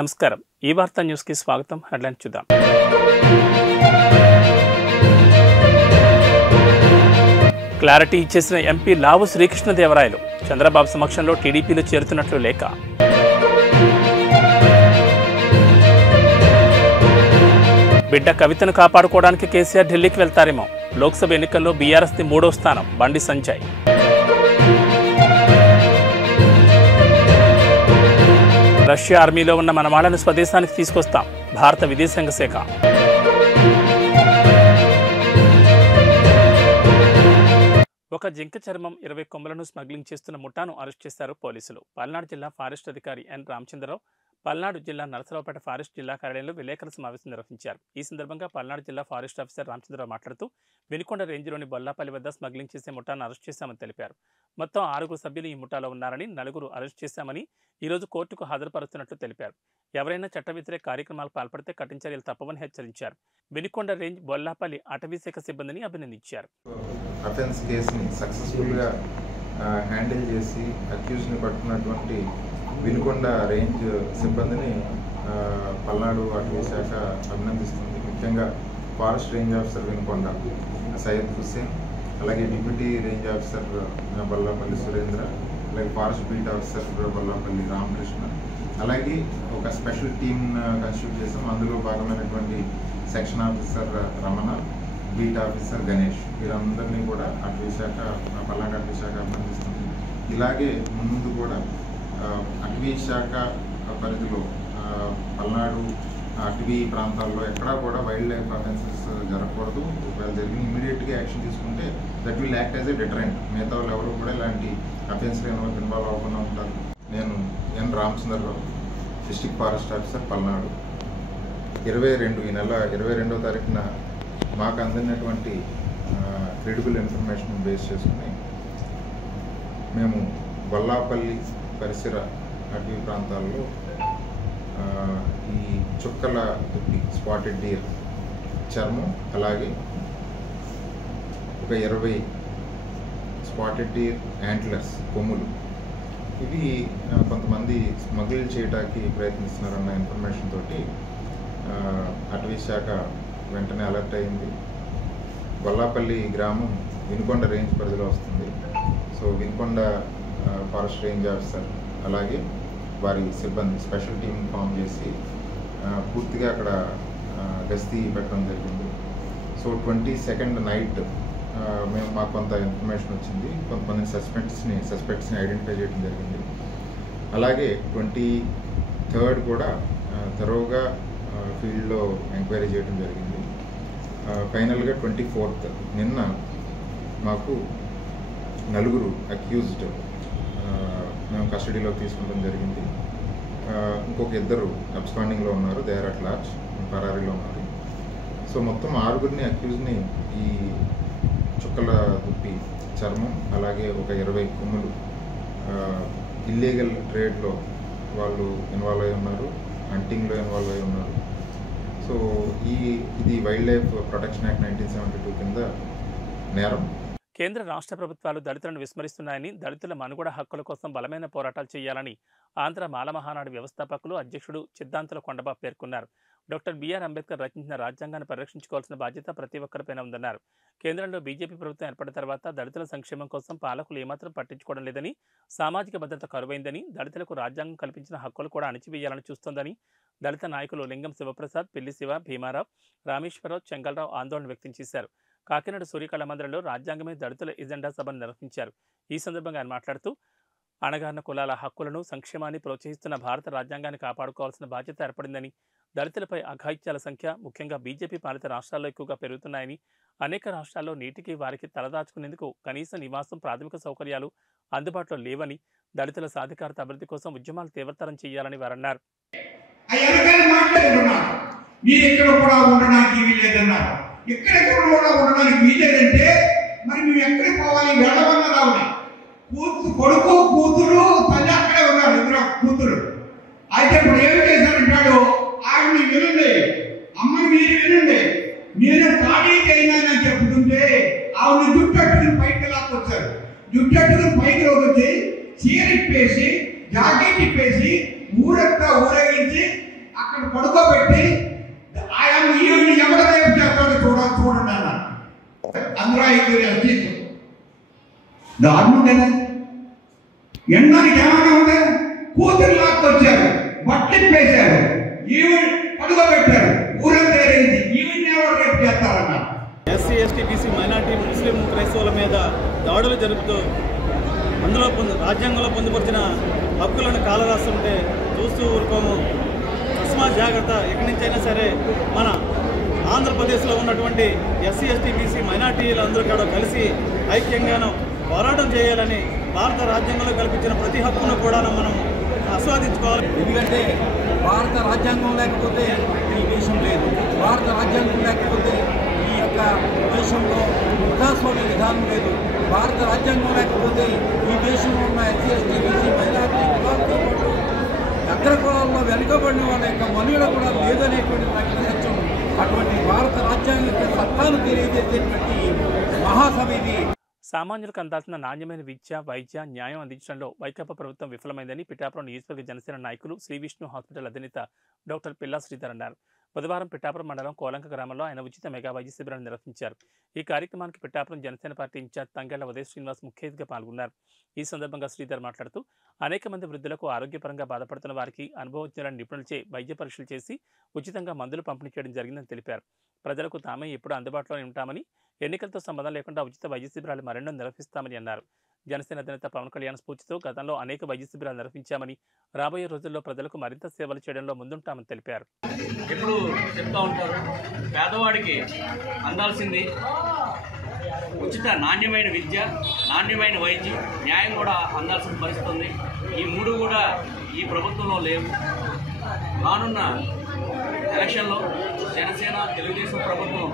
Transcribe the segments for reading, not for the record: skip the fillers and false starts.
నమస్కారం. ఈ వార్తా న్యూస్ కి స్వాగతం. హెడ్లైన్ చూద్దాం. క్లారిటీ ఇచ్చేసిన ఎంపీ లావు శ్రీకృష్ణదేవరాయలు చంద్రబాబు సమక్షంలో టీడీపీలో చేరుతున్నట్లు లేఖ. బిడ్డ కవితను కాపాడుకోవడానికి కేసీఆర్ ఢిల్లీకి వెళ్తారేమో. లోక్సభ ఎన్నికల్లో బీఆర్ఎస్ది 3వ స్థానం. బండి సంజయ్. రష్యా ఆర్మీలో ఉన్న మన వాళ్ళను స్వదేశానికి తీసుకొస్తాం. భారత విదేశాంగ శాఖ. ఒక జింక చర్మం 20 కొమ్మలను స్మగ్లింగ్ చేస్తున్న ముఠాను అరెస్ట్ చేశారు పోలీసులు. పల్నాడు జిల్లా ఫారెస్ట్ అధికారి ఎన్ రామచంద్రరావు పల్నాడు జిల్లా నరసరావుపేట ఫారెస్ట్ జిల్లా కార్యాలయంలో విలేకరుల సమావేశం నిర్వహించారు. ఈ సందర్భంగా పల్నాడు జిల్లా ఫారెస్ట్ ఆఫీసర్ రామచంద్రరావు మాట్లాడుతూ వినుకొండ రేంజ్లోని బొల్లాపల్లి వద్ద స్మగ్లింగ్ చేసే ముఠాను అరెస్ట్ చేశామని తెలిపారు. మొత్తం 6 సభ్యులు ఈ ముఠాలో ఉన్నారని, 4 అరెస్ట్ చేశామని ఈరోజు కోర్టుకు హాజరుపరుస్తున్నట్లు తెలిపారు. ఎవరైనా చట్ట వ్యతిరేక కార్యక్రమాలకు పాల్పడితే కఠిన చర్యలు తప్పవని హెచ్చరించారు. వినుకొండ రేంజ్ బొల్లాపల్లి అటవీశాఖ సిబ్బందిని అభినందించారు. అఫెన్స్ కేసుని సక్సెస్ఫుల్గా హ్యాండిల్ చేసి అక్యూజ్ని పట్టుకున్నటువంటి వినుకొండ రేంజ్ సిబ్బందిని పల్నాడు అటవీ శాఖ అభినందిస్తుంది. ముఖ్యంగా forest range officer Vinukonda Syed Hussain, అలాగే deputy range officer Bollapalli Surendra, అలాగే forest beat officer Bollapalli Ramakrishna, అలాగే ఒక స్పెషల్ టీమ్ కన్స్టిట్యూట్ చేసాం. అందులో భాగమైనటువంటి section officer Ramana, beat officer Ganesh, వీరందరినీ కూడా అటవీ శాఖ పల్నాడు అటవీ శాఖ అభినందిస్తుంది. ఇలాగే ముందు కూడా అటవీ శాఖ పరిధిలో పల్నాడు అటవీ ప్రాంతాల్లో ఎక్కడా కూడా వైల్డ్ లైఫ్ అఫెన్సెస్ జరగకూడదు. ఒకవేళ జరిగిన ఇమీడియట్గా యాక్షన్ తీసుకుంటే that will act as a deterrent. మిగతా వాళ్ళు ఎవరు కూడా ఇలాంటి అఫెన్స్లో ఇన్వాల్వ్ అవ్వకుండా ఉంటారు. నేను N Ramachandra Rao, district forest officer Palnadu. ఈ నెల 22వ తారీఖున మాకు అందినటువంటి క్రెడిబుల్ ఇన్ఫర్మేషన్ బేస్ చేసుకుని మేము బొల్లాపల్లి పరిసర అటవీ ప్రాంతాల్లో ఈ చుక్కల దుప్పి స్పాటెడ్ డీర్ చర్మం, అలాగే ఒక 20 స్పాటెడ్ డీర్ యాంట్లర్స్ కొమ్ములు, ఇవి కొంతమంది స్మగిల్ చేయడానికి ప్రయత్నిస్తున్నారన్న ఇన్ఫర్మేషన్ తోటి అటవీ శాఖ వెంటనే అలర్ట్ అయింది. బొల్లాపల్లి గ్రామం వినుకొండ రేంజ్ పరిధిలో వస్తుంది. So Vinukonda forest range officer అలాగే వారి సిబ్బంది స్పెషల్ టీమ్ ఫామ్ చేసి పూర్తిగా అక్కడ గస్తీ పెట్టడం జరిగింది. సో 22nd నైట్ మాకు కొంత ఇన్ఫర్మేషన్ వచ్చింది. కొంతమంది సస్పెక్ట్స్ని ఐడెంటిఫై చేయడం జరిగింది. అలాగే 23rd కూడా థరోగా ఫీల్డ్లో ఎంక్వైరీ చేయడం జరిగింది. ఫైనల్గా 24th నిన్న మాకు 4 అక్యూజ్డ్ మేము కస్టడీలో తీసుకోవడం జరిగింది. ఇంకొక 2 అబ్స్కాండింగ్లో ఉన్నారు. దే ఆర్ అట్ లార్జ్, పరారీలో ఉన్నారు. సో మొత్తం 6 అక్యూజ్ని ఈ చుక్కల దుప్పి చర్మం, అలాగే ఒక 20 కొమ్ములు ఇల్లీగల్ ట్రేడ్లో వాళ్ళు ఇన్వాల్వ్ అయి ఉన్నారు, హంటింగ్లో ఇన్వాల్వ్ అయి ఉన్నారు. సో ఇది వైల్డ్ లైఫ్ ప్రొటెక్షన్ యాక్ట్ 1972 కింద నేరం. కేంద్ర రాష్ట్ర ప్రభుత్వాలు దళితులను విస్మరిస్తున్నాయని, దళితుల మనుగడ హక్కుల కోసం బలమైన పోరాటాలు చేయాలని ఆంధ్ర మాలమహానాడు వ్యవస్థాపకులు, అధ్యక్షుడు చిద్దాంతుల కొండబాబు పేర్కొన్నారు. డాక్టర్ బిఆర్ అంబేద్కర్ రచించిన రాజ్యాంగాన్ని పరిరక్షించుకోవాల్సిన బాధ్యత ప్రతి ఒక్కరిపైన ఉందన్నారు. కేంద్రంలో బీజేపీ ప్రభుత్వం ఏర్పడిన తర్వాత దళితుల సంక్షేమం కోసం పాలకులు ఏమాత్రం పట్టించుకోవడం లేదని, సామాజిక భద్రత కరువైందని, దళితులకు రాజ్యాంగం కల్పించిన హక్కులు కూడా అణిచివేయాలని చూస్తోందని దళిత నాయకులు లింగం శివప్రసాద్, పిల్లి శివ, భీమారావు, రామేశ్వరరావు, చెంగల్రావు ఆందోళన వ్యక్తం చేశారు. కాకినాడ సూర్యకళ మందిరంలో రాజ్యాంగమే దళితుల ఎజెండా సభను నిర్వహించారు. ఈ సందర్భంగా ఆయన మాట్లాడుతూ అణగారిన కులాల హక్కులను, సంక్షేమాన్ని ప్రోత్సహిస్తున్న భారత రాజ్యాంగాన్ని కాపాడుకోవాల్సిన బాధ్యత ఏర్పడిందని, దళితులపై అఘాయిత్యాల సంఖ్య ముఖ్యంగా బీజేపీ పాలిత రాష్ట్రాల్లో ఎక్కువగా పెరుగుతున్నాయని, అనేక రాష్ట్రాల్లో నీటికి వారికి తలదాచుకునేందుకు కనీస నివాసం, ప్రాథమిక సౌకర్యాలు అందుబాటులో లేవని, దళితుల సాధికారత అభివృద్ధి కోసం ఉద్యమాలు తీవ్రతరం చేయాలని వారన్నారు. ఉండడానికి వీలేదంటే మరి మేము ఎక్కడికి పోవాలి? వెళ్ళమన్నారు ఆవిడ. కొడుకు కూతురు తల్లి అక్కడే ఉన్నారు, 2 కూతురు. అయితే ఇప్పుడు ఏమి చేశారంటాడు, ఆవిడని వినండి, అమ్మని మీరు వినండి, నేను ఖాళీ చేయనని చెప్తుంటే ఆవిడ జుట్టట్టుకుని పైకి లాక్కొచ్చారు. జుట్టట్టుకుని పైకి వచ్చి చీర ఇప్పేసి, జాకెట్ ఇప్పేసి ఊరంతా ఊరేగించి అక్కడ పడుకోబెట్టి ఆయన ఈవిని ఎవరు రేపు చేస్తాడో చూడండి అన్న. అందులో 5 ఎస్టీస్ దారుణం కదా. ఎండానికి ఏమైనా ఉందా? కూతురు లాక్కొచ్చారు, బట్టిప్పేశారు, ఈవిని పడుకోబెట్టారు, ఊరంతా రేంది ఈవిని ఎవరు రేపు చేస్తారన్న. ఎస్సీ ఎస్టీ బీసీ మైనార్టీ ముస్లిం క్రైస్తవుల మీద దాడులు జరుపుతూ అందులో రాజ్యాంగంలో పొందుపరిచిన హక్కులను కాలరాస్తుంటే చూస్తూ ఊరుకోము. తస్మాత్ జాగ్రత్త. ఎక్కడి నుంచి అయినా సరే మన ఆంధ్రప్రదేశ్లో ఉన్నటువంటి ఎస్సీ ఎస్టీ బీసీ మైనార్టీలందరూ కూడా కలిసి ఐక్యంగాను పోరాటం చేయాలని, భారత రాజ్యాంగంలో కల్పించిన ప్రతి హక్కును కూడా మనం ఆస్వాదించుకోవాలి. ఎందుకంటే భారత రాజ్యాంగం లేకపోతే ఈ దేశం లేదు. భారత రాజ్యాంగం లేకపోతే ఈ యొక్క దేశంలో ప్రజాస్వామ్య విధానం లేదు. భారత రాజ్యాంగం లేకపోతే ఈ దేశంలో ఉన్న ఎస్సీ ఎస్టీ బీసీ మైనార్టీ కులాలతో పాటు అగ్రకులాల్లో వెనుకబడిన వాళ్ళ యొక్క మనుగడ కూడా లేదనేటువంటి ప్రకటన సత్యం. అటువంటి భారత రాజ్యాంగం యొక్క సత్తాను తెలియజేసేటువంటి మహాసభ ఇది. సామాన్యులకు అందాల్సిన నాణ్యమైన విద్య, వైద్య, న్యాయం అందించడంలో వైకాపా ప్రభుత్వం విఫలమైందని పిఠాపురం నియోజకవర్గ జనసేన నాయకులు శ్రీ విష్ణు హాస్పిటల్ అధినేత డాక్టర్ పిల్లా శ్రీధర్ అన్నారు. బుధవారం పిఠాపురం మండలం కోలంక గ్రామంలో ఆయన ఉచిత మెగా వైద్య శిబిరాన్ని నిర్వహించారు. ఈ కార్యక్రమానికి పిఠాపురం జనసేన పార్టీ ఇన్ఛార్జ్ తంగెళ్ల ఉదయ్ శ్రీనివాస్ ముఖ్య అతిథిగా పాల్గొన్నారు. ఈ సందర్భంగా శ్రీధర్ మాట్లాడుతూ అనేక మంది వృద్ధులకు ఆరోగ్యపరంగా బాధపడుతున్న వారికి అనుభవజ్ఞులైన నిపుణులచే వైద్య పరీక్షలు చేసి ఉచితంగా మందులు పంపిణీ చేయడం జరిగిందని తెలిపారు. ప్రజలకు తామే ఎప్పుడు అందుబాటులోనే ఉంటామని, ఎన్నికలతో సంబంధం లేకుండా ఉచిత వైద్య శిబిరాలు మరెన్నో నిర్వహిస్తామని అన్నారు. జనసేన అధినేత పవన్ కళ్యాణ్ స్ఫూర్తితో గతంలో అనేక వైద్య శిబిరాలు నిర్వహించామని, రాబోయే రోజుల్లో ప్రజలకు మరింత సేవలు చేయడంలో ముందుంటామని తెలిపారు. ఎప్పుడు చెప్తా ఉంటారు, పేదవాడికి అందాల్సింది ఉచిత నాణ్యమైన విద్య, నాణ్యమైన వైద్యం, న్యాయం కూడా అందాల్సిన పరిస్థితి ఉంది. ఈ 3 కూడా ఈ ప్రభుత్వంలో లేవు. రానున్న ఎలక్షన్లో జనసేన తెలుగుదేశం ప్రభుత్వం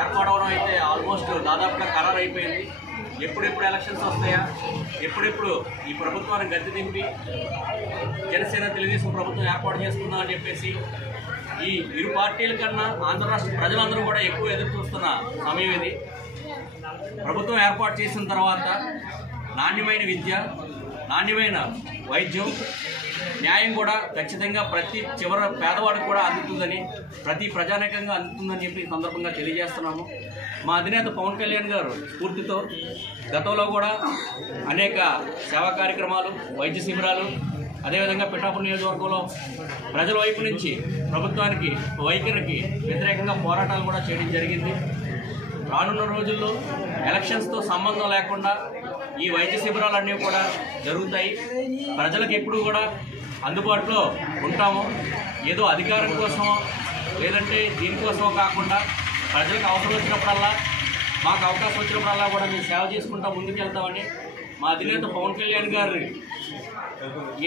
ఏర్పడవడం అయితే ఆల్మోస్ట్ దాదాపుగా ఖరారు అయిపోయింది. ఎప్పుడెప్పుడు ఎలక్షన్స్ వస్తాయా, ఎప్పుడెప్పుడు ఈ ప్రభుత్వాన్ని గద్దె దింపి జనసేన తెలుగుదేశం ప్రభుత్వం ఏర్పాటు చేసుకుందాం అని చెప్పేసి ఈ ఇరు పార్టీల కన్నా ఆంధ్ర రాష్ట్ర ప్రజలందరూ కూడా ఎక్కువ ఎదురు చూస్తున్న సమయం ఇది. ప్రభుత్వం ఏర్పాటు చేసిన తర్వాత నాణ్యమైన విద్య, నాణ్యమైన వైద్యం, న్యాయం కూడా ఖచ్చితంగా ప్రతి చివర పేదవాడికి కూడా అందుతుందని, ప్రతి ప్రజానీకంగా అందుతుందని చెప్పి ఈ సందర్భంగా తెలియజేస్తున్నాము. మా అధినేత పవన్ కళ్యాణ్ గారు స్ఫూర్తితో గతంలో కూడా అనేక సేవా కార్యక్రమాలు, వైద్య శిబిరాలు, అదేవిధంగా పిఠాపురం నియోజకవర్గంలో ప్రజల వైపు నుంచి ప్రభుత్వానికి వైఖరికి వ్యతిరేకంగా పోరాటాలు కూడా చేయడం జరిగింది. రానున్న రోజుల్లో ఎలక్షన్స్తో సంబంధం లేకుండా ఈ వైద్య శిబిరాలన్నీ కూడా జరుగుతాయి. ప్రజలకు ఎప్పుడు కూడా అందుబాటులో ఉంటాము. ఏదో అధికారం కోసమో లేదంటే దీనికోసమో కాకుండా ప్రజలకు అవసరం వచ్చినప్పుడల్లా, మాకు అవకాశం వచ్చినప్పుడల్లా కూడా మేము సేవ చేసుకుంటా ముందుకెళ్తామని మా అధినేత పవన్ కళ్యాణ్ గారి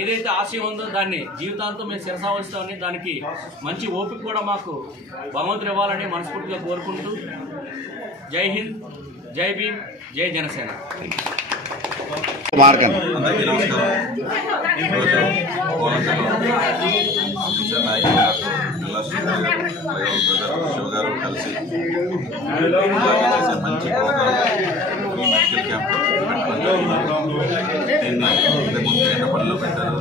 ఏదైతే ఆశయం ఉందో దాన్ని జీవితాంతం మేము శిరసావహిస్తామని, దానికి మంచి ఓపిక కూడా మాకు భగవంతుడు ఇవ్వాలని మనస్ఫూర్తిగా కోరుకుంటూ జై హింద్, జై భీమ్, జై జనసేన. అందరికీ నమస్కారం. ఈరోజు కోలంకలో పిల్లా శ్రీధర్ గారు, శివ గారు కలిసి చేసే మంచి ప్రోగ్రాం ఈ మెడికల్ క్యాంప్ దీన్ని ఇంతకుముందు ఎండపల్లిలో పెట్టారు,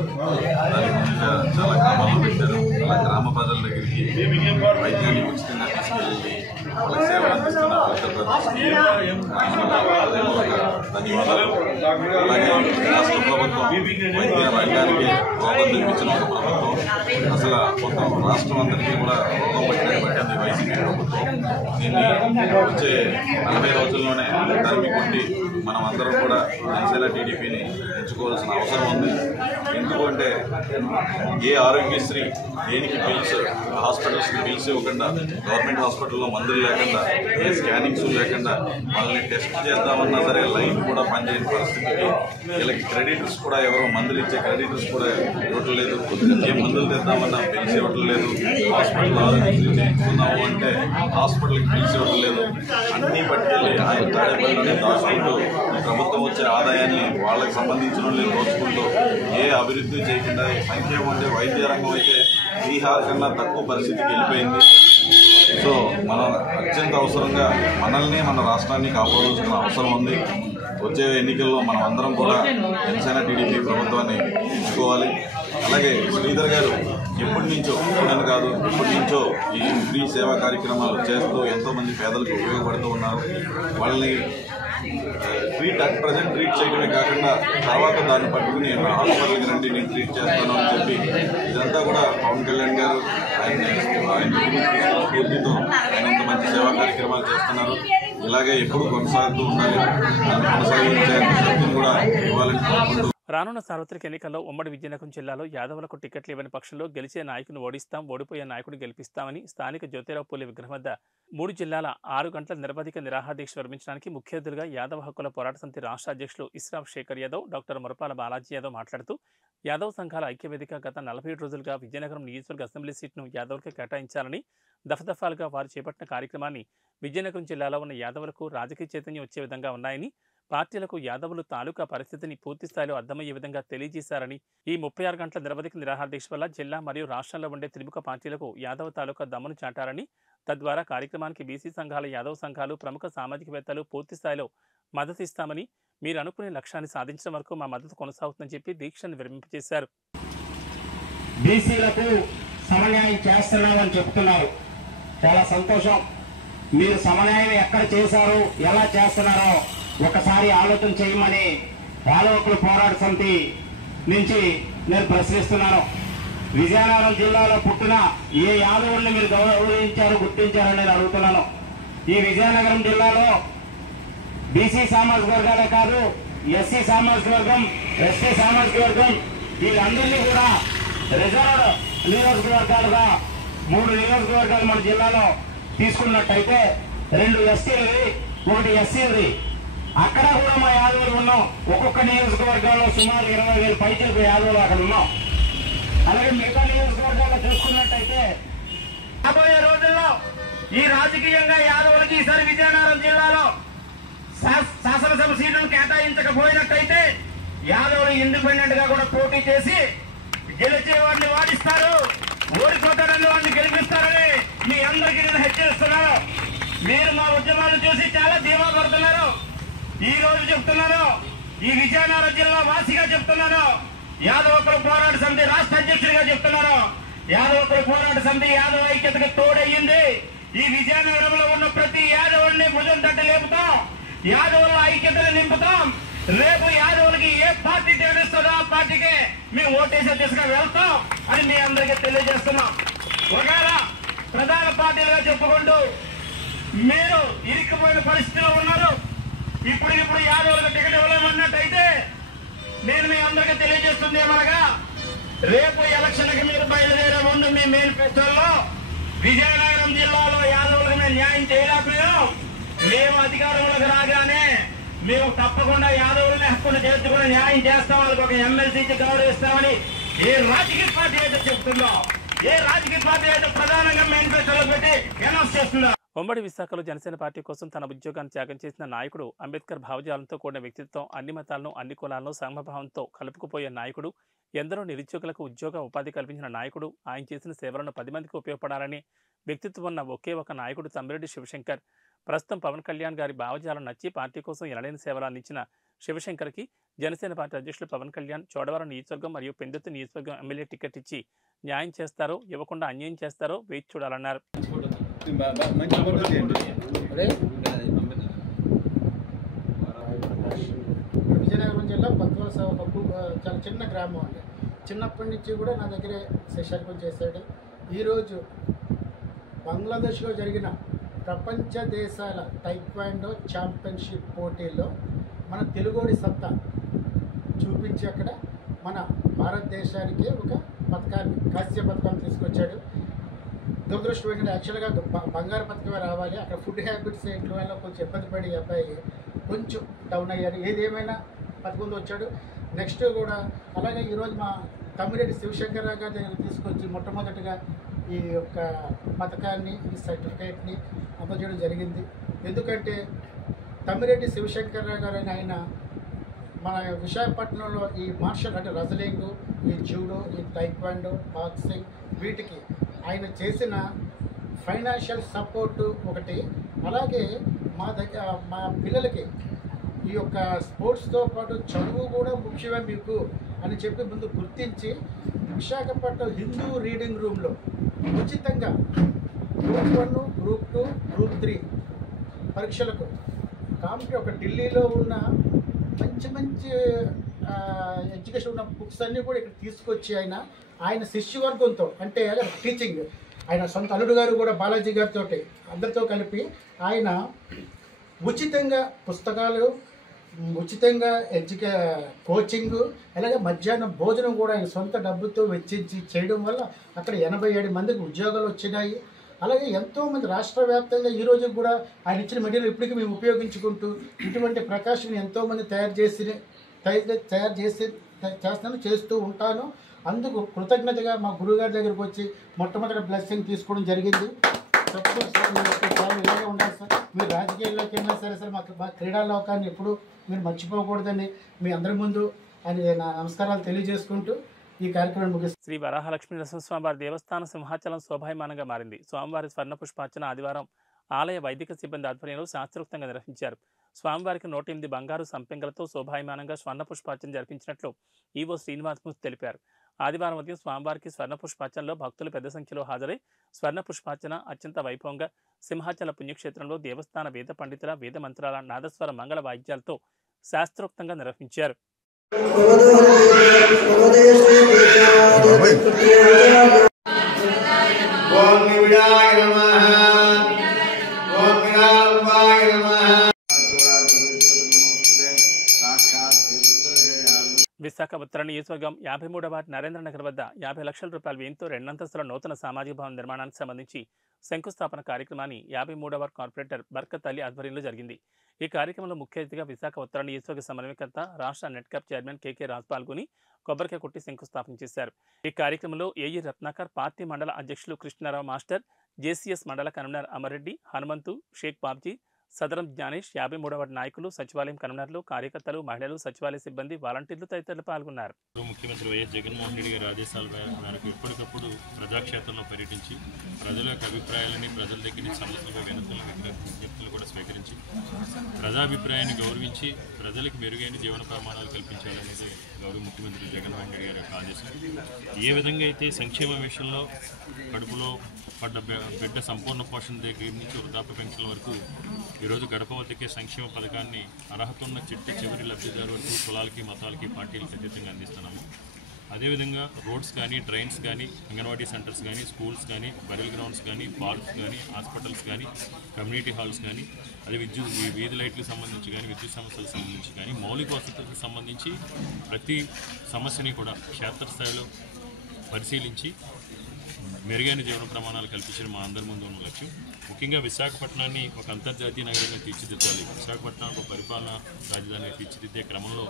దాని ముందుగా చాలా గ్రామాల్లో పెట్టారు. అలా గ్రామ ప్రజల దగ్గరికి వైద్యాన్ని ఉచితంగా తీసుకెళ్ళి వాళ్ళకి సేవలు అందిస్తున్న ధన్యవాదాలు. అలాగే రాష్ట్ర ప్రభుత్వం వైద్య రంగానికి రోగం తెప్పించిన ఒక ప్రభుత్వం, అసలు మొత్తం రాష్ట్రం అందరికీ కూడా రోగం పట్టినటువంటి వైసీపీ ప్రభుత్వం. దీన్ని వచ్చే 40 రోజుల్లోనే తరిమి కొట్టి మనం అందరం కూడా జనసేన టీడీపీని ఎంచుకోవాల్సిన అవసరం ఉంది. ఎందుకంటే ఏ ఆరోగ్యశ్రీ దేనికి బిల్స్, హాస్పిటల్స్కి బిల్స్ ఇవ్వకుండా, గవర్నమెంట్ హాస్పిటల్లో మందులు లేకుండా, ఏ స్కానింగ్స్ లేకుండా వాళ్ళని టెస్ట్ చేద్దామన్నా సరే లైన్ కూడా పనిచేయని పరిస్థితికి, వీళ్ళకి క్రెడిటర్స్ కూడా ఎవరో మందులు ఇచ్చే క్రెడిటర్స్ కూడా ఇవ్వటం లేదు. ఏ మందులు తెద్దామన్నా బిల్స్ ఇవ్వటం లేదు. హాస్పిటల్ ఆరోగ్యశ్రీ చేయించుకుందాము అంటే హాస్పిటల్కి బిల్స్ ఇవ్వటం లేదు. అన్నీ పట్టుకెళ్ళి ఆయన తాడేపల్లిలోనే దాచుకుంటూ ప్రభుత్వం వచ్చే ఆదాయాన్ని వాళ్ళకి సంబంధించిన వాళ్ళు దోచుకుంటూ ఏ అభివృద్ధి చేయకుండా, సంక్షేమం అంటే వైద్య రంగం అయితే బీహార్ కన్నా తక్కువ పరిస్థితికి వెళ్ళిపోయింది. సో మనం అత్యంత అవసరంగా మనల్ని, మన రాష్ట్రాన్ని కాపాడాల్సిన అవసరం ఉంది. వచ్చే ఎన్నికల్లో మనం అందరం కూడా జనసేన టీడీపీ ప్రభుత్వాన్ని ఎంచుకోవాలి. అలాగే శ్రీధర్ గారు ఎప్పటి నుంచో ఇప్పుడని కాదు ఎప్పటి నుంచో ఈ ఫ్రీ సేవా కార్యక్రమాలు చేస్తూ ఎంతోమంది పేదలకు ఉపయోగపడుతూ ఉన్నారు. వాళ్ళని ప్రజెంట్ ట్రీట్ చేయడమే కాకుండా తర్వాత దాన్ని పట్టుకుని హాస్పిటల్కి రండి నేను ట్రీట్ చేస్తాను అని చెప్పి ఇదంతా కూడా పవన్ కళ్యాణ్ గారు ఆయన స్ఫూర్తితో ఆయన ఇంత మంచి సేవా కార్యక్రమాలు చేస్తున్నారు. ఇలాగే ఎప్పుడు కొనసాగుతూ ఉండాలి, దాన్ని కొనసాగించే శక్తిని కూడా ఇవ్వాలని కోరుకుంటూ రానున్న సార్వత్రిక ఎన్నికల్లో ఉమ్మడి విజయనగరం జిల్లాలో యాదవులకు టికెట్లు ఇవ్వని పక్షంలో గెలిచే నాయకుని ఓడిస్తాం, ఓడిపోయే నాయకుడిని గెలిపిస్తామని స్థానిక జ్యోతిరావు పూలే విగ్రహం వద్ద 3 జిల్లాల 6 గంటల నిరవధిక నిరాహారదీక్ష విరమించడానికి ముఖ్య అతిథులుగా యాదవ హక్కుల పోరాట సమితి రాష్ట్ర అధ్యక్షులు ఇస్రాఫ్ శేఖర్ యాదవ్, డాక్టర్ మురపాల బాలాజీ యాదవ్ మాట్లాడుతూ యాదవ్ సంఘాల ఐక్యవేదిక గత 47 రోజులుగా విజయనగరం నియోజకవర్గ అసెంబ్లీ సీట్ను యాదవులకు కేటాయించాలని దఫదఫాలుగా వారు చేపట్టిన కార్యక్రమాన్ని విజయనగరం జిల్లాలో ఉన్న యాదవులకు రాజకీయ చైతన్యం వచ్చే విధంగా ఉన్నాయని, పార్టీలకు యాదవులు తాలూకా పరిస్థితిని పూర్తిస్థాయిలో అర్థమయ్యే విధంగా తెలియజేశారని, ఈ 36 గంటల నిరవధిక నిరాహార దీక్ష వల్ల జిల్లా మరియు రాష్ట్రంలో ఉండే త్రిముఖ పార్టీలకు యాదవ తాలూకా దమ్మును చాటారని, తద్వారా కార్యక్రమానికి బీసీ సంఘాల, యాదవ సంఘాలు, ప్రముఖ సామాజికవేత్తలు పూర్తిస్థాయిలో మద్దతు ఇస్తామని, మీరు అనుకునే లక్ష్యాన్ని సాధించడం వరకు మా మద్దతు కొనసాగుతుందని చెప్పి దీక్షను విరమింపజేశారు. బీసీలకు సమన్యాయం చేస్తున్నామని చెప్తున్నారు, చాలా సంతోషం. మీరు సమన్యాయం ఎక్కడ చేశారు, ఎలా చేస్తున్నారో ఒకసారి ఆలోచన చేయమని యాదవ హక్కుల పోరాట సమితి నుంచి నేను ప్రశ్నిస్తున్నాను. విజయనగరం జిల్లాలో పుట్టిన ఏ యాదవుల్ని మీరు గౌరవించారు, గుర్తించారని నేను అడుగుతున్నాను. ఈ విజయనగరం జిల్లాలో బీసీ సామాజిక వర్గాలే కాదు, ఎస్సీ సామాజిక వర్గం, ఎస్టీ సామాజిక వర్గం వీళ్ళందరినీ కూడా రిజర్వ్డ్ నియోజకవర్గాలుగా 3 నియోజకవర్గాలు మన జిల్లాలో తీసుకున్నట్టయితే 2 ఎస్టీలవి, 1 ఎస్సీలది. అక్కడ కూడా మా యాదవులు ఉన్నాం. ఒక్కొక్క నియోజకవర్గాల్లో సుమారు 20,000 పైచలకు యాదవులు అక్కడ ఉన్నాం. అలాగే మిగతా నియోజకవర్గాల్లో చూసుకున్నట్టయితే రాబోయే రోజుల్లో ఈ రాజకీయంగా యాదవులకి ఈసారి విజయనగరం జిల్లాలో శాసనసభ సీట్లను కేటాయించకపోయినట్టయితే యాదవులు ఇండిపెండెంట్ గా కూడా పోటీ చేసి గెలిచే వాడిని వాడిస్తారు, ఓడిపోతారని వాడిని గెలిపిస్తారని మీ అందరికీ నేను హెచ్చరిస్తున్నాను. మీరు మా ఉద్యమాలు చూసి చాలా ధీమా పడుతున్నారు. ఈ రోజు చెప్తున్నాను, ఈ విజయనగరం జిల్లా వాసిగా చెప్తున్నాను, యాదవ హక్కుల పోరాట సమితి రాష్ట్ర అధ్యక్షుడిగా చెప్తున్నాను. యాదవ హక్కుల పోరాట సమితి యాదవ ఐక్యతకు తోడయ్యింది. ఈ విజయనగరంలో ఉన్న ప్రతి యాదవుడిని భుజం తట్టి లేపుతాం, యాదవుల ఐక్యతను నింపుతాం. రేపు యాదవులకి ఏ పార్టీ తెలుస్తుందో ఆ పార్టీకి మేము ఓటేసే దిశగా వెళ్తాం అని మీ అందరికీ తెలియజేస్తున్నాం. ఒకవేళ ప్రధాన పార్టీలుగా చెప్పుకుంటూ మీరు ఇరుక్కుపోయిన పరిస్థితిలో ఉన్నారు, ఇప్పుడు యాదవులకు టికెట్ ఇవ్వలేమన్నట్టయితే నేను మీ అందరికీ తెలియజేస్తుంది ఏమనగా, రేపు ఎలక్షన్కి మీరు బయలుదేరే ముందు మీ మేనిఫెస్టోల్లో విజయనగరం జిల్లాలో యాదవులకు మేము న్యాయం చేయలేకపోయాం, మేము అధికారంలోకి రాగానే మేము తప్పకుండా యాదవులని హక్కును చేర్చుకుని న్యాయం చేస్తాం, వాళ్ళకి ఒక ఎమ్మెల్సీకి గౌరవిస్తామని ఏ రాజకీయ పార్టీ అయితే చెప్తుందో, ఏ రాజకీయ పార్టీ అయితే ప్రధానంగా మేనిఫెస్టోలో పెట్టి అనౌన్స్ చేస్తుందో. ఉమ్మడి విశాఖలో జనసేన పార్టీ కోసం తన ఉద్యోగాన్ని త్యాగం చేసిన నాయకుడు, అంబేద్కర్ భావజాలంతో కూడిన వ్యక్తిత్వం, అన్ని మతాలను, అన్ని కులాలను సమభావంతో కలుపుకుపోయే నాయకుడు, ఎందరో నిరుద్యోగులకు ఉద్యోగ ఉపాధి కల్పించిన నాయకుడు, ఆయన చేసిన సేవలను 10 మందికి ఉపయోగపడాలని వ్యక్తిత్వం ఉన్న ఒకే ఒక నాయకుడు తమ్మిరెడ్డి శివశంకర్. ప్రస్తుతం పవన్ కళ్యాణ్ గారి భావజాలం నచ్చి పార్టీ కోసం ఎనలేని సేవలు అందించిన శివశంకర్కి జనసేన పార్టీ అధ్యక్షులు పవన్ కళ్యాణ్ చోడవరం నియోజకవర్గం మరియు పెందుర్తి నియోజకవర్గం ఎమ్మెల్యే టికెట్ ఇచ్చి న్యాయం చేస్తారో, ఇవ్వకుండా అన్యాయం చేస్తారో వేచి చూడాలన్నారు. విజయనగరం జిల్లా పద్మవస చాలా చిన్న గ్రామం అండి. చిన్నప్పటి నుంచి కూడా నా దగ్గరే శిష్యర్పణ చేశాడు. ఈరోజు బంగ్లాదేశ్లో జరిగిన ప్రపంచ దేశాల టైక్వాండో ఛాంపియన్షిప్ పోటీల్లో మన తెలుగోడి సత్తా చూపించి అక్కడ మన భారతదేశానికి ఒక పథకాన్ని, కాంస్య పథకాన్ని తీసుకొచ్చాడు. దురదృష్టం ఏంటంటే యాక్చువల్గా బంగారు పథకమే రావాలి, అక్కడ ఫుడ్ హ్యాబిట్స్ ఇంట్లో వల్ల కొంచెం ఇబ్బంది పడి అబ్బాయి కొంచెం డౌన్ అయ్యాడు. ఏదేమైనా పథకంతో వచ్చాడు. నెక్స్ట్ కూడా అలాగే ఈరోజు మా తమ్మిరెడ్డి శివశంకర్ రావు గారి దగ్గర తీసుకొచ్చి మొట్టమొదటిగా ఈ యొక్క పథకాన్ని, ఈ సర్టిఫికేట్ని అందజేయడం జరిగింది. ఎందుకంటే తమ్మిరెడ్డి శివశంకర్ రావు గారు ఆయన మన విశాఖపట్నంలో ఈ మార్షల్ అంటే రెజ్లింగ్, ఈ జూడో, ఈ టైక్వాండో, బాక్సింగ్ వీటికి ఆయన చేసిన ఫైనాన్షియల్ సపోర్టు ఒకటి. అలాగే మా పిల్లలకి ఈ యొక్క స్పోర్ట్స్తో పాటు చదువు కూడా ముఖ్యమే మీకు అని చెప్పి ముందు గుర్తించి విశాఖపట్నం హిందూ రీడింగ్ రూమ్లో ఉచితంగా గ్రూప్ 1, గ్రూప్ 2, గ్రూప్ 3 పరీక్షలకు కాబట్టి ఒక ఢిల్లీలో ఉన్న మంచి ఎడ్యుకేషన్ ఉన్న బుక్స్ అన్నీ కూడా ఇక్కడ తీసుకొచ్చి ఆయన శిష్యవర్గంతో అంటే టీచింగ్ ఆయన సొంత అల్లుడు గారు కూడా బాలాజీ గారితో అందరితో కలిపి ఆయన ఉచితంగా పుస్తకాలు, ఉచితంగా కోచింగ్, అలాగే మధ్యాహ్నం భోజనం కూడా ఆయన సొంత డబ్బుతో వెచ్చించి చేయడం వల్ల అక్కడ 87 మందికి ఉద్యోగాలు వచ్చినాయి. అలాగే ఎంతోమంది రాష్ట్ర వ్యాప్తంగా ఈ రోజు కూడా ఆయన ఇచ్చిన మెటీరియల్ ఇప్పటికీ మేము ఉపయోగించుకుంటూ ఇటువంటి ప్రకాశం ఎంతోమంది తయారు చేస్తూ ఉంటాను. అందుకు కృతజ్ఞతగా మా గురువుగారి దగ్గరికి వచ్చి మొట్టమొదటి బ్లెస్సింగ్ తీసుకోవడం జరిగింది. తప్పకుండా సార్ మీరు ఇలాగే ఉండాలి సార్. మీరు రాజకీయాల్లోకి వెళ్ళినా సరే సార్ మా క్రీడా లోకాన్ని ఎప్పుడు మీరు మర్చిపోకూడదని మీ అందరి ముందు అని నా నమస్కారాలు తెలియజేసుకుంటూ ఈ కార్యక్రమం ముగిస్తుంది. శ్రీ వరాహలక్ష్మీ నరసింహస్వామివారి దేవస్థానం సింహాచలం శోభాయమానంగా మారింది. స్వామివారి స్వర్ణ పుష్పార్చన ఆదివారం ఆలయ వైదిక సిబ్బంది ఆధ్వర్యంలో శాస్త్రోక్తంగా నిర్వహించారు. స్వామివారికి 108 బంగారు సంపెంగలతో శోభాయమానంగా స్వర్ణ పుష్పార్చన జరిపించినట్లు ఈవో శ్రీనివాసమూర్తి తెలిపారు. ఆదివారం ఉదయం స్వామివారికి స్వర్ణ పుష్పార్చనలో భక్తులు పెద్ద సంఖ్యలో హాజరై స్వర్ణ పుష్పార్చన అత్యంత వైభవంగా సింహాచల పుణ్యక్షేత్రంలో దేవస్థాన వేద పండితుల వేద మంత్రాల నాదస్వర మంగళ వాయిద్యాలతో శాస్త్రోక్తంగా నిర్వహించారు. విశాఖ ఉత్తర నియోజకవర్గం 53వ వార్డు నరేంద్రనగర్ వద్ద 50 లక్షల రూపాయల వ్యయంతో 2 అంతస్తుల నూతన సామాజిక భవన నిర్మాణానికి సంబంధించి శంకుస్థాపన కార్యక్రమాన్ని 53వ వార్డు కార్పొరేటర్ బర్కత్ అలీ ఆధ్వర్యంలో జరిగింది. ఈ కార్యక్రమంలో ముఖ్య అతిథిగా విశాఖ ఉత్తర నియోజకవర్గ సమన్వయకర్త రాష్ట్ర నెట్క్యాప్ చైర్మన్ కేకే రాజ్ పాల్గొని కొబ్బరికాయ కొట్టి శంకుస్థాపన చేశారు. ఈ కార్యక్రమంలో ఏఈ రత్నాకర్, పార్టీ మండల అధ్యక్షులు కృష్ణారావు మాస్టర్, జేసీఎస్ మండల కన్వీనర్ అమర్రెడ్డి, హనుమంతు, షేక్ బాబ్జీ, సదరం జ్ఞానేష్, 53వ వార్డు నాయకులు, సచివాలయం కన్వీనర్లు, కార్యకర్తలు, మహిళలు, సచివాలయ సిబ్బంది, వాలంటీర్లు తదితరులు పాల్గొన్నారు. ముఖ్యమంత్రి వైఎస్ జగన్మోహన్ రెడ్డి గారి ఆదేశాల మేరకు ఎప్పటికప్పుడు ప్రజాక్షేత్రంలో పర్యటించి ప్రజల యొక్క అభిప్రాయాలని, ప్రజల దగ్గర నుంచి సమస్యలుగా విజ్ఞప్తులు కూడా స్వీకరించి ప్రజాభిప్రాయాన్ని గౌరవించి ప్రజలకు మెరుగైన జీవన ప్రమాణాలు కల్పించాలనేది గౌరవ ముఖ్యమంత్రి జగన్మోహన్ రెడ్డి గారి యొక్క ఆదేశం. ఏ విధంగా అయితే సంక్షేమ విషయంలో కడుపులో పడ్డ బిడ్డ సంపూర్ణ పోషణ దగ్గర నుంచి వృద్ధాప్య పెన్షన్ వరకు ఈరోజు గడప వద్దకే సంక్షేమ పథకాన్ని అర్హత ఉన్న చివరి లబ్ధిదారు వరకు కులాలకి, మతాలకి, పార్టీలకు అతీతంగా అందిస్తున్నాము. అదేవిధంగా రోడ్స్ కానీ, డ్రైన్స్ కానీ, అంగన్వాడీ సెంటర్స్ కానీ, స్కూల్స్ కానీ, బరిల్ గ్రౌండ్స్ కానీ, పార్క్స్ కానీ, హాస్పిటల్స్ కానీ, కమ్యూనిటీ హాల్స్ కానీ, అదే వీధి లైట్లకు సంబంధించి కానీ, విద్యుత్ సమస్యలకు సంబంధించి కానీ, మౌలిక వసతులకు సంబంధించి ప్రతి సమస్యని కూడా క్షేత్రస్థాయిలో పరిశీలించి మెరుగైన జీవన ప్రమాణాలు కల్పించడం మా అందరి ముందు ఉన్న లక్ష్యం. ముఖ్యంగా విశాఖపట్నాన్ని ఒక అంతర్జాతీయ నగరంగా తీర్చిదిద్దాలి. విశాఖపట్నానికి ఒక పరిపాలనా రాజధానిగా తీర్చిదిద్దే క్రమంలో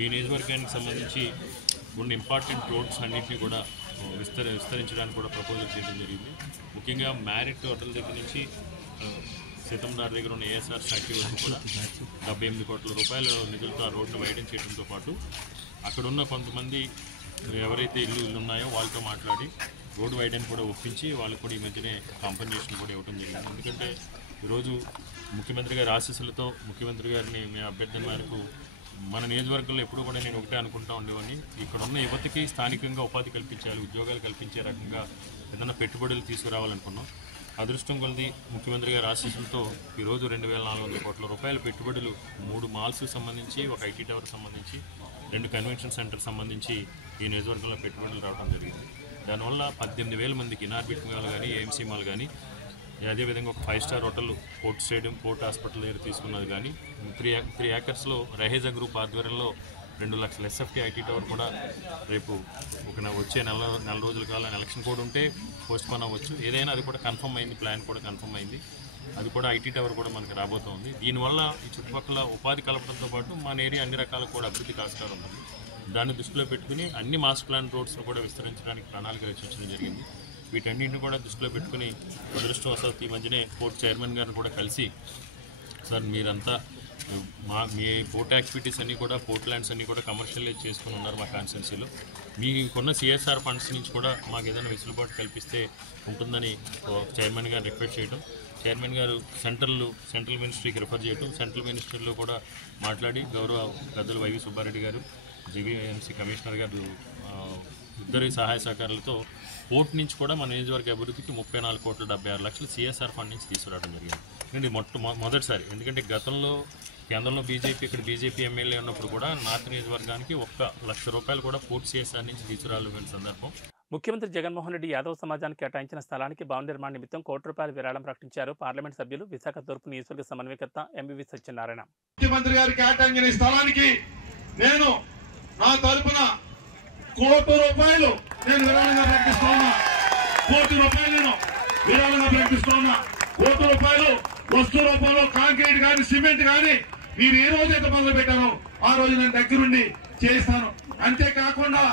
ఈ నియోజకవర్గానికి సంబంధించి ఉన్న ఇంపార్టెంట్ రోడ్స్ అన్నింటినీ కూడా విస్తరించడానికి కూడా ప్రపోజల్ చేయడం జరిగింది. ముఖ్యంగా మ్యారిట్ హోటల్ దగ్గర నుంచి సీతందార్ దగ్గర ఉన్న ఏఎస్ఆర్ ఫ్యాక్టరీ వరకు కూడా 78 కోట్ల రూపాయల నిధులతో ఆ రోడ్ను వైడెన్ చేయడంతో పాటు అక్కడున్న కొంతమంది ఎవరైతే ఇల్లు ఉన్నాయో వాళ్ళతో మాట్లాడి రోడ్డు వైడెన్ కూడా ఒప్పించి వాళ్ళకు కూడా ఈ మధ్యనే కాంపన్సేషన్ కూడా ఇవ్వడం జరిగింది. ఎందుకంటే ఈరోజు ముఖ్యమంత్రి గారి ఆశీస్సులతో ముఖ్యమంత్రి గారిని మేము అభ్యర్థన మేరకు మన నియోజకవర్గంలో ఎప్పుడు కూడా నేను ఒకటే అనుకుంటా ఉండేవాడిని, ఇక్కడ ఉన్న యువతకి స్థానికంగా ఉపాధి కల్పించాలి, ఉద్యోగాలు కల్పించే రకంగా ఏదైనా పెట్టుబడులు తీసుకురావాలనుకున్నాం. అదృష్టం కొలది ముఖ్యమంత్రి గారి ఆశీస్సులతో ఈరోజు 2400 కోట్ల రూపాయల పెట్టుబడులు 3 మాల్స్కి సంబంధించి, ఒక ఐటీ టవర్ సంబంధించి, 2 కన్వెన్షన్ సెంటర్ సంబంధించి ఈ నియోజకవర్గంలో పెట్టుబడులు రావడం జరిగింది. దానివల్ల 18,000 మందికి ఇనార్బిట్ మాల్ కానీ, ఏఎంసీ మాల్ కానీ, అదేవిధంగా ఒక 5 star hotel, port stadium, port hospital దగ్గర తీసుకున్నది కానీ, 3 ఏకర్స్లో రహేజా గ్రూప్ ఆధ్వర్యంలో 2 లక్షల ఎస్ఎఫ్టీ ఐటీ టవర్ కూడా రేపు వచ్చే నెల రోజుల కాలం ఎలక్షన్ కూడా ఉంటే పోస్ట్ పోన్ అవ్వచ్చు. ఏదైనా అది కూడా కన్ఫర్మ్ అయింది, ప్లాన్ కూడా కన్ఫర్మ్ అయింది. అది కూడా ఐటీ టవర్ కూడా మనకు రాబోతోంది. దీనివల్ల ఈ చుట్టుపక్కల ఉపాధి కలపడంతో పాటు మన ఏరియా అన్ని రకాల కూడా అభివృద్ధి కాస్కారం ఉంది. దాన్ని దృష్టిలో పెట్టుకుని అన్ని మాస్ ప్లాన్ రోడ్స్ను కూడా విస్తరించడానికి ప్రణాళిక రచించడం జరిగింది. వీటన్నింటిని కూడా దృష్టిలో పెట్టుకుని అదృష్టవశాత్తు ఈ మధ్యనే పోర్ట్ చైర్మన్ గారిని కూడా కలిసి, సార్ మీరంతా మీ పోర్ట్ యాక్టివిటీస్ అన్నీ కూడా, పోర్ట్ ల్యాండ్స్ అన్నీ కూడా కమర్షియలైజ్ చేసుకుని ఉన్నారు మా కాన్స్టిట్యున్సీలో. మీకున్న సిఎస్ఆర్ ఫండ్స్ నుంచి కూడా మాకు ఏదైనా వెసులుబాటు కల్పిస్తే ఉంటుందని చైర్మన్ గారు రిక్వెస్ట్ చేయడం, చైర్మన్ గారు సెంట్రల్ మినిస్ట్రీకి రిఫర్ చేయడం, సెంట్రల్ మినిస్ట్రీలో కూడా మాట్లాడి గౌరవ పెద్దలు వైవి సుబ్బారెడ్డి గారు, జీవీఎంసీ కమిషనర్ గారు ఇద్దరి సహాయ సహకారాలతో పోర్ట్ నుంచి కూడా మన నియోజకవర్గ అభివృద్ధికి 34,76,00,000 సిఎస్ఆర్ ఫండ్ నుంచి తీసుకురావడం జరిగింది. ఎందుకంటే మొదటిసారి, ఎందుకంటే గతంలో కేంద్రంలో బీజేపీ, ఇక్కడ బీజేపీ ఎమ్మెల్యే ఉన్నప్పుడు కూడా నార్త్ నియోజకవర్గానికి 1,00,000 రూపాయలు కూడా పోర్ట్ సిఎస్ఆర్ నుంచి తీసుకురావాలని సందర్భం. ముఖ్యమంత్రి జగన్మోహన్ రెడ్డి యాదవ్ సమాజానికి కేటాయించిన స్థలానికి భవన నిర్మాణ నిమిత్తం ₹1,00,00,000 విరాళం ప్రకటించారు పార్లమెంట్ సభ్యులు విశాఖ తూర్పు నియోజకవర్గ సమన్వయకర్త ఎంవివి సత్యనారాయణ. ముఖ్యమంత్రి గారు కేటాయించిన స్థలానికి నేను నా తరపున ₹1,00,00,000 నేను విరాళంగా ప్రకటిస్తున్నా. ₹1,00,00,000 నేను విరాళంగా ప్రకటిస్తున్నా. ₹1,00,00,000 వస్తు రూపంలో కాంక్రీట్ కానీ సిమెంట్ కానీ మీరు ఏ రోజైతే మొదలు పెట్టారో ఆ రోజు నేను దగ్గరుండి చేస్తాను. అంతేకాకుండా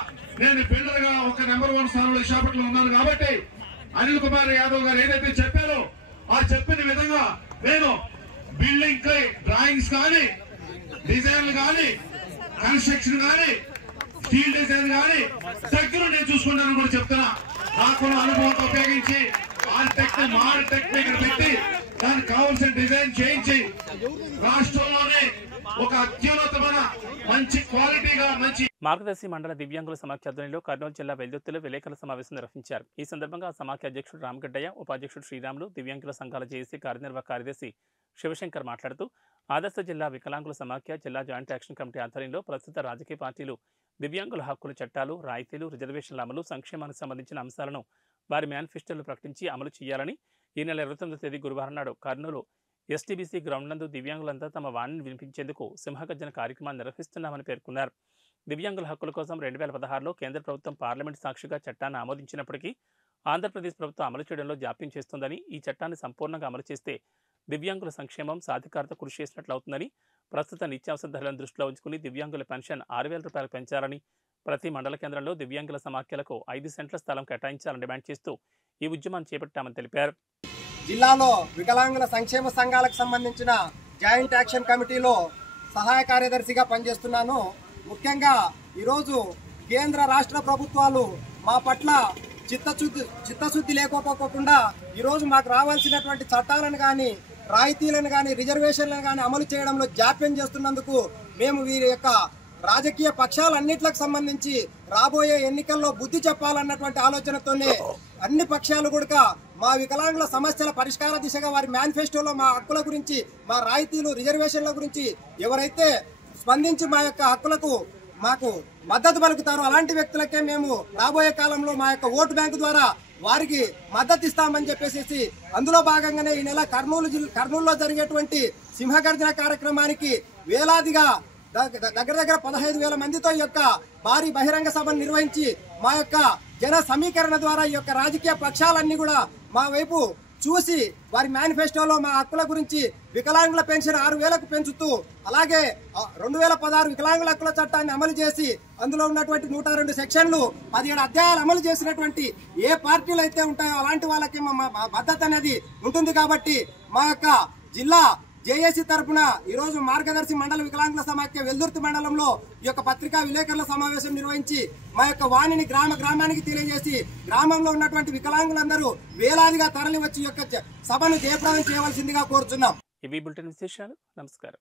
నేను బిల్డర్ గా ఒక నెంబర్ 1 స్థానంలో విశాఖపట్నంలో ఉన్నాను కాబట్టి అనిల్ కుమార్ యాదవ్ గారు ఏదైతే చెప్పారో ఆ చెప్పిన విధంగా నేను బిల్డింగ్ కి డ్రాయింగ్స్ కానీ, డిజైన్లు కానీ, కన్స్ట్రక్షన్ కానీ, స్టీల్ డిజైన్ కానీ దగ్గర నేను చూసుకుంటానని కూడా చెప్తున్నా. నాకున్న అనుభవంతో ఉపయోగించి ఆర్కిటెక్ట్ మాల్ పెట్టి దానికి కావాల్సిన డిజైన్ చేయించి రాష్ట్రంలోనే ఒక అత్యున్నతమైన మంచి క్వాలిటీగా మంచి మార్గదర్శి మండల దివ్యాంగుల సమాఖ్య ఆధ్వర్యంలో కర్నూలు జిల్లా వెల్దుర్తిలో విలేకరుల సమావేశం నిర్వహించారు. ఈ సందర్భంగా సమాఖ్య అధ్యక్షుడు రామగడ్డయ్య, ఉపాధ్యక్షుడు శ్రీరాములు, దివ్యాంగుల సంఘాల జేఏసీ కార్యనిర్వాహక కార్యదర్శి శివశంకర్ మాట్లాడుతూ ఆదర్శ జిల్లా వికలాంగుల సమాఖ్య జిల్లా జాయింట్ యాక్షన్ కమిటీ ఆధ్వర్యంలో ప్రస్తుత రాజకీయ పార్టీలు దివ్యాంగుల హక్కుల చట్టాలు, రాయితీలు, రిజర్వేషన్ల అమలు, సంక్షేమానికి సంబంధించిన అంశాలను వారి మేనిఫెస్టోలో ప్రకటించి అమలు చేయాలని ఈ నెల 29వ తేదీ గురువారం నాడు కర్నూలు ఎస్టీబీసీ గ్రౌండ్ నందు దివ్యాంగులంతా తమ వాణిని వినిపించేందుకు సింహగర్జన కార్యక్రమాన్ని నిర్వహిస్తున్నామని పేర్కొన్నారు. దివ్యాంగుల హక్కుల కోసం 2016లో కేంద్ర ప్రభుత్వం పార్లమెంట్ సాక్షిగా చట్టాన్ని ఆమోదించినప్పటికీ ఆంధ్రప్రదేశ్ ప్రభుత్వం అమలు చేయడంలో జాప్యం చేస్తోందని, ఈ చట్టాన్ని సంపూర్ణంగా అమలు చేస్తే దివ్యాంగుల సంక్షేమం, సాధికారత కృషి చేసినట్లవుతుందని, ప్రస్తుత నిత్యావసర ధరలను దృష్టిలో ఉంచుకుని దివ్యాంగుల పెన్షన్ ₹6,000 పెంచాలని, ప్రతి మండల కేంద్రంలో దివ్యాంగుల సమాఖ్యలకు 5 సెంట్ల స్థలం కేటాయించాలని డిమాండ్ చేస్తూ ఈ ఉద్యమాన్ని చేపట్టామని తెలిపారు. జిల్లాలో వికలాంగుల సంక్షేమ సంఘాలకు సంబంధించిన జాయింట్ యాక్షన్ కమిటీలో సహాయ కార్యదర్శిగా పనిచేస్తున్నాను. ముఖ్యంగా ఈరోజు కేంద్ర రాష్ట్ర ప్రభుత్వాలు మా పట్ల చిత్తశుద్ధి లేకపోకుండా ఈరోజు మాకు రావాల్సినటువంటి చట్టాలను కానీ, రాయితీలను కానీ, రిజర్వేషన్లను కానీ అమలు చేయడంలో జాప్యం చేస్తున్నందుకు మేము వీరి యొక్క రాజకీయ పక్షాలన్నిట్లకు సంబంధించి రాబోయే ఎన్నికల్లో బుద్ధి చెప్పాలన్నటువంటి ఆలోచనతోనే అన్ని పక్షాలు కూడా మా వికలాంగుల సమస్యల పరిష్కార దిశగా వారి మేనిఫెస్టోలో మా హక్కుల గురించి, మా రాయితీలు, రిజర్వేషన్ల గురించి ఎవరైతే స్పందించి మా యొక్క హక్కులకు మాకు మద్దతు పలుకుతారో అలాంటి వ్యక్తులకే మేము రాబోయే కాలంలో మా యొక్క ఓటు బ్యాంకు ద్వారా వారికి మద్దతు ఇస్తామని చెప్పేసి అందులో భాగంగానే ఈ నెల కర్నూలులో జరిగేటువంటి సింహగర్జన కార్యక్రమానికి వేలాదిగా దగ్గర 15,000 మందితో ఈ యొక్క భారీ బహిరంగ సభను నిర్వహించి మా యొక్క జన సమీకరణ ద్వారా ఈ యొక్క రాజకీయ పక్షాలన్నీ కూడా మా వైపు చూసి వారి మేనిఫెస్టోలో మా హక్కుల గురించి వికలాంగుల పెన్షన్ 6,000కు పెంచుతూ, అలాగే 2016 వికలాంగుల హక్కుల చట్టాన్ని అమలు చేసి అందులో ఉన్నటువంటి 102 సెక్షన్లు, 17 అధ్యాయాలు అమలు చేసినటువంటి ఏ పార్టీలు అయితే ఉంటాయో అలాంటి వాళ్ళకి మా మద్దతు అనేది ఉంటుంది. కాబట్టి మా యొక్క జిల్లా జేఏసీ తరఫున ఈరోజు మార్గదర్శి మండల వికలాంగుల సమాఖ్య వెల్దుర్తి మండలంలో ఈ యొక్క పత్రికా విలేకరుల సమావేశం నిర్వహించి మా యొక్క వాణిని గ్రామానికి తెలియజేసి గ్రామంలో ఉన్నటువంటి వికలాంగులందరూ వేలాదిగా తరలి వచ్చి ఈ యొక్క సభను జయప్రదం చేయవలసిందిగా కోరుచున్నాం. ఇవి బులెటిన్ విశేషాలు. నమస్కారం.